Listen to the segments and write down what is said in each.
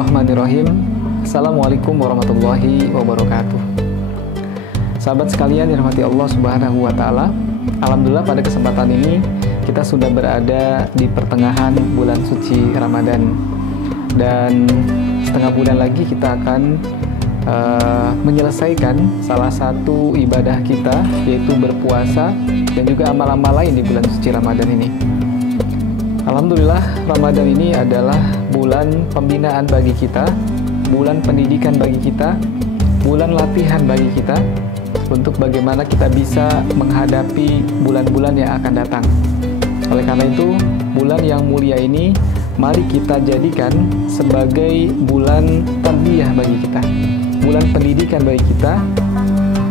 Bismillahirrahmanirrahim. Assalamualaikum warahmatullahi wabarakatuh. Sahabat sekalian yang dirahmati Allah Subhanahu wa Ta'ala, alhamdulillah pada kesempatan ini kita sudah berada di pertengahan bulan suci Ramadan, dan setengah bulan lagi kita akan menyelesaikan salah satu ibadah kita, yaitu berpuasa dan juga amal-amal lain di bulan suci Ramadan ini. Alhamdulillah, Ramadan ini adalah bulan pembinaan bagi kita, bulan pendidikan bagi kita, bulan latihan bagi kita untuk bagaimana kita bisa menghadapi bulan-bulan yang akan datang. Oleh karena itu, bulan yang mulia ini mari kita jadikan sebagai bulan tarbiyah bagi kita, bulan pendidikan bagi kita,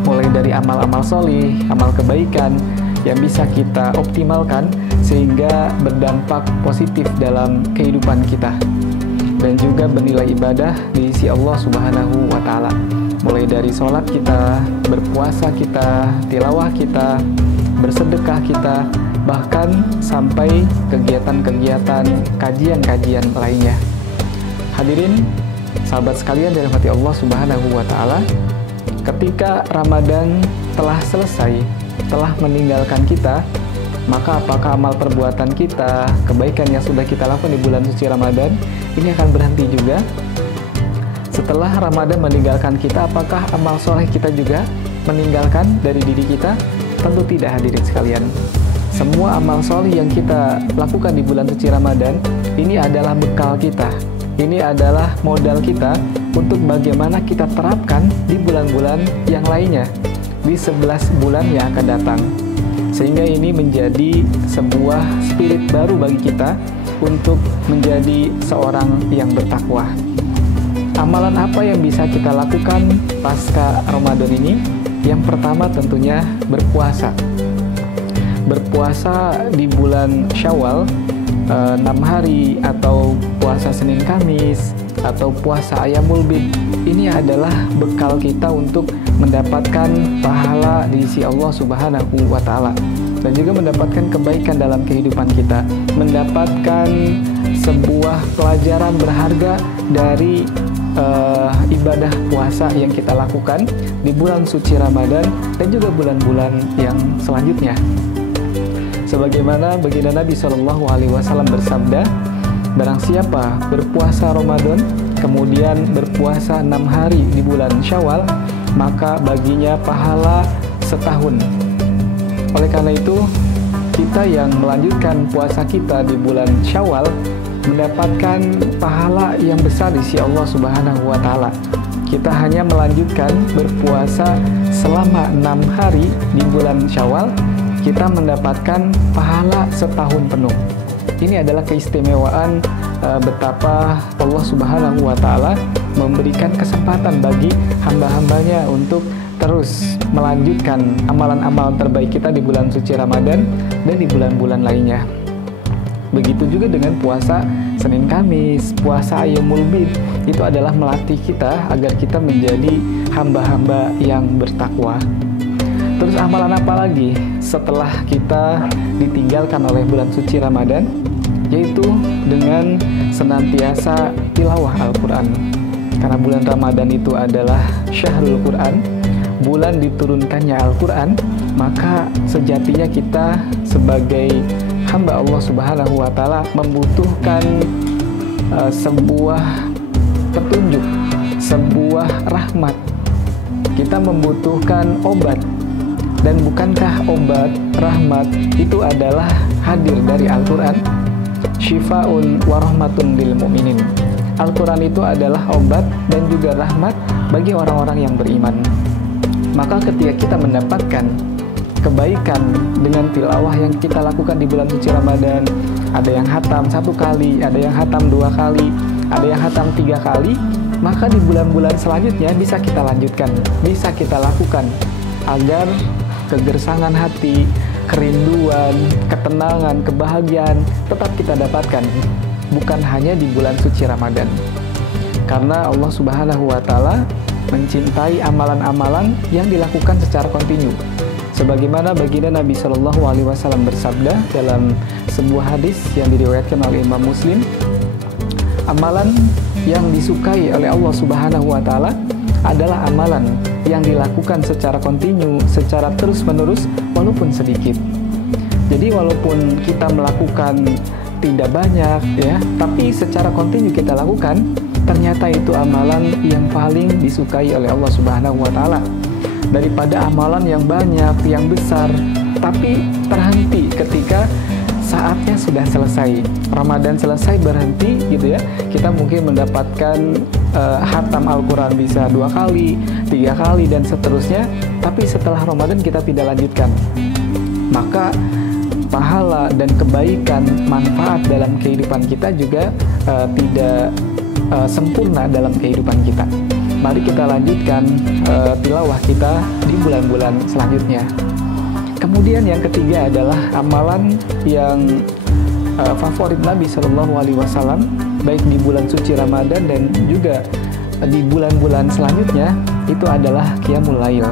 mulai dari amal-amal solih, amal kebaikan yang bisa kita optimalkan sehingga berdampak positif dalam kehidupan kita dan juga bernilai ibadah di sisi Allah Subhanahu wa Ta'ala. Mulai dari sholat kita, berpuasa kita, tilawah kita, bersedekah kita, bahkan sampai kegiatan-kegiatan kajian-kajian lainnya. Hadirin sahabat sekalian yang dirahmati Allah Subhanahu wa Ta'ala, ketika Ramadan telah selesai, telah meninggalkan kita, maka apakah amal perbuatan kita, kebaikan yang sudah kita lakukan di bulan suci Ramadan ini akan berhenti juga? Setelah Ramadan meninggalkan kita, apakah amal soleh kita juga meninggalkan dari diri kita? Tentu tidak, hadirin sekalian. Semua amal soleh yang kita lakukan di bulan suci Ramadan ini adalah bekal kita, ini adalah modal kita untuk bagaimana kita terapkan di bulan-bulan yang lainnya, di 11 bulan yang akan datang. Sehingga ini menjadi sebuah spirit baru bagi kita untuk menjadi seorang yang bertakwa. Amalan apa yang bisa kita lakukan pasca Ramadan ini? Yang pertama tentunya berpuasa. Berpuasa di bulan Syawal 6 hari, atau puasa Senin Kamis, atau puasa Ayyamul Bid. Ini adalah bekal kita untuk mendapatkan pahala di sisi Allah Subhanahu wa Ta'ala, dan juga mendapatkan kebaikan dalam kehidupan kita, mendapatkan sebuah pelajaran berharga dari ibadah puasa yang kita lakukan di bulan suci Ramadan dan juga bulan-bulan yang selanjutnya. Sebagaimana baginda Nabi Shallallahu Alaihi Wasallam bersabda, barang siapa berpuasa Ramadan kemudian berpuasa 6 hari di bulan Syawal, maka baginya pahala setahun. Oleh karena itu, kita yang melanjutkan puasa kita di bulan Syawal mendapatkan pahala yang besar di sisi Allah Subhanahu wa Ta'ala. Kita hanya melanjutkan berpuasa selama 6 hari di bulan Syawal, kita mendapatkan pahala setahun penuh. Ini adalah keistimewaan betapa Allah Subhanahu wa Ta'ala memberikan kesempatan bagi hamba-hambanya untuk terus melanjutkan amalan-amalan terbaik kita di bulan suci Ramadan dan di bulan-bulan lainnya. Begitu juga dengan puasa Senin Kamis, puasa Ayyamul Bid, itu adalah melatih kita agar kita menjadi hamba-hamba yang bertakwa. Terus amalan apa lagi setelah kita ditinggalkan oleh bulan suci Ramadan? Yaitu dengan senantiasa tilawah Al-Quran. Karena bulan Ramadan itu adalah Syahrul Quran, bulan diturunkannya Al-Quran, maka sejatinya kita sebagai hamba Allah Subhanahu wa Ta'ala membutuhkan sebuah petunjuk, sebuah rahmat. Kita membutuhkan obat. Dan bukankah obat, rahmat itu adalah hadir dari Al-Quran? Syifa'un wa rahmatun lil mu'minin. Al-Quran itu adalah obat dan juga rahmat bagi orang-orang yang beriman. Maka ketika kita mendapatkan kebaikan dengan tilawah yang kita lakukan di bulan suci Ramadan, ada yang hatam 1 kali, ada yang hatam 2 kali, ada yang hatam 3 kali, maka di bulan-bulan selanjutnya bisa kita lanjutkan, bisa kita lakukan agar kegersangan hati, kerinduan, ketenangan, kebahagiaan tetap kita dapatkan, bukan hanya di bulan suci Ramadan. Karena Allah Subhanahu wa Ta'ala mencintai amalan-amalan yang dilakukan secara kontinu. Sebagaimana baginda Nabi Shallallahu Alaihi Wasallam bersabda dalam sebuah hadis yang diriwayatkan oleh Imam Muslim, Amalan yang disukai oleh Allah Subhanahu wa Ta'ala adalah amalan yang dilakukan secara kontinu, secara terus-menerus, walaupun sedikit. Jadi walaupun kita melakukan tidak banyak ya, tapi secara kontinu kita lakukan, ternyata itu amalan yang paling disukai oleh Allah Subhanahu wa Ta'ala daripada amalan yang banyak, yang besar, tapi terhenti ketika saatnya sudah selesai. Ramadan selesai, berhenti gitu ya. Kita mungkin mendapatkan khatam Al-Quran bisa 2 kali, 3 kali, dan seterusnya, tapi setelah Ramadan kita tidak lanjutkan. Maka pahala dan kebaikan, manfaat dalam kehidupan kita juga tidak sempurna dalam kehidupan kita. Mari kita lanjutkan tilawah kita di bulan-bulan selanjutnya. Kemudian yang ketiga adalah amalan yang favorit Nabi Shallallahu Alaihi Wasallam, baik di bulan suci Ramadan dan juga di bulan-bulan selanjutnya, itu adalah Qiyamul Lail.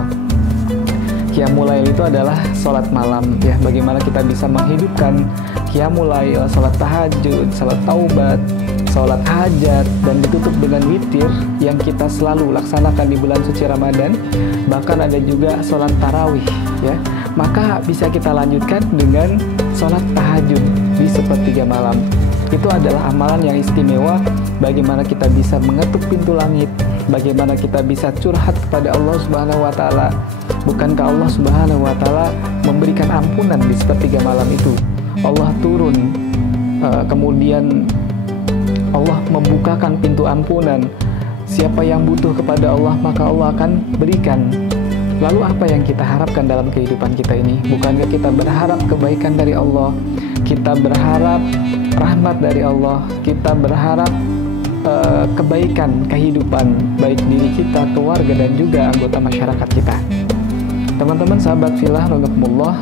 Qiyamul Lail itu adalah sholat malam ya. Bagaimana kita bisa menghidupkan Qiyamul Lail, sholat tahajud, sholat taubat, sholat hajat, dan ditutup dengan witir yang kita selalu laksanakan di bulan suci Ramadan. Bahkan ada juga sholat tarawih ya. Maka bisa kita lanjutkan dengan sholat tahajud di sepertiga malam. Itu adalah amalan yang istimewa. Bagaimana kita bisa mengetuk pintu langit, bagaimana kita bisa curhat kepada Allah Subhanahu wa Ta'ala. Bukankah Allah Subhanahu wa Ta'ala memberikan ampunan di sepertiga malam itu? Allah turun, kemudian Allah membukakan pintu ampunan. Siapa yang butuh kepada Allah, maka Allah akan berikan. Lalu apa yang kita harapkan dalam kehidupan kita ini? Bukankah kita berharap kebaikan dari Allah? Kita berharap rahmat dari Allah. Kita berharap kebaikan kehidupan, baik diri kita, keluarga, dan juga anggota masyarakat kita. Teman-teman sahabat fillah rahimakumullah,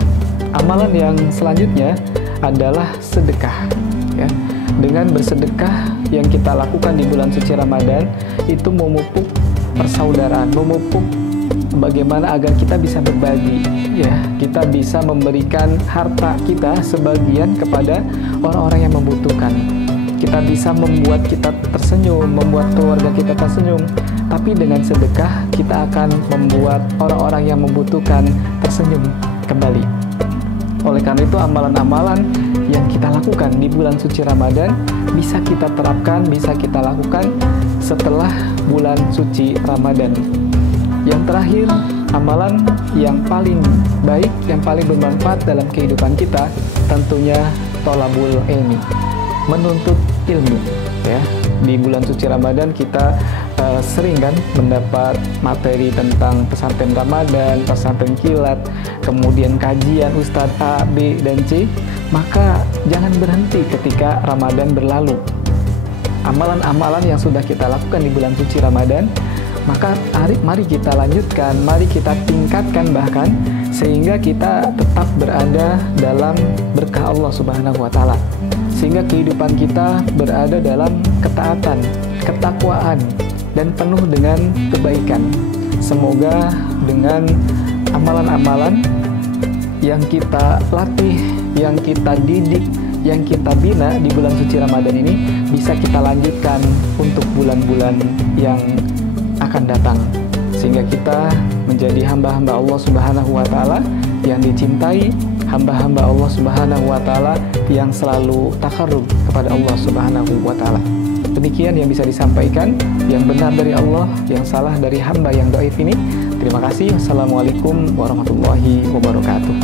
amalan yang selanjutnya adalah sedekah ya. Dengan bersedekah yang kita lakukan di bulan suci Ramadan, itu memupuk persaudaraan, memupuk bagaimana agar kita bisa berbagi ya, kita bisa memberikan harta kita sebagian kepada orang-orang yang membutuhkan. Kita bisa membuat kita tersenyum, membuat keluarga kita tersenyum. Tapi dengan sedekah kita akan membuat orang-orang yang membutuhkan tersenyum kembali. Oleh karena itu, amalan-amalan yang kita lakukan di bulan suci Ramadan bisa kita terapkan, bisa kita lakukan setelah bulan suci Ramadan. Yang terakhir, amalan yang paling baik, yang paling bermanfaat dalam kehidupan kita, tentunya thalabul ilmi, menuntut ilmu ya. Di bulan suci Ramadan kita sering kan mendapat materi tentang pesantren Ramadan, pesantren kilat, kemudian kajian Ustadz A, B, dan C. Maka jangan berhenti ketika Ramadan berlalu. Amalan-amalan yang sudah kita lakukan di bulan suci Ramadan, maka mari kita lanjutkan, mari kita tingkatkan bahkan, sehingga kita tetap berada dalam berkah Allah Subhanahu wa Ta'ala, sehingga kehidupan kita berada dalam ketaatan, ketakwaan, dan penuh dengan kebaikan. Semoga dengan amalan-amalan yang kita latih, yang kita didik, yang kita bina di bulan suci Ramadan ini bisa kita lanjutkan untuk bulan-bulan yang akan datang, sehingga kita menjadi hamba-hamba Allah Subhanahu wa Ta'ala yang dicintai, hamba-hamba Allah Subhanahu wa Ta'ala yang selalu takarrub kepada Allah Subhanahu wa Ta'ala. Demikian yang bisa disampaikan, yang benar dari Allah, yang salah dari hamba yang dhaif ini. Terima kasih. Wassalamualaikum warahmatullahi wabarakatuh.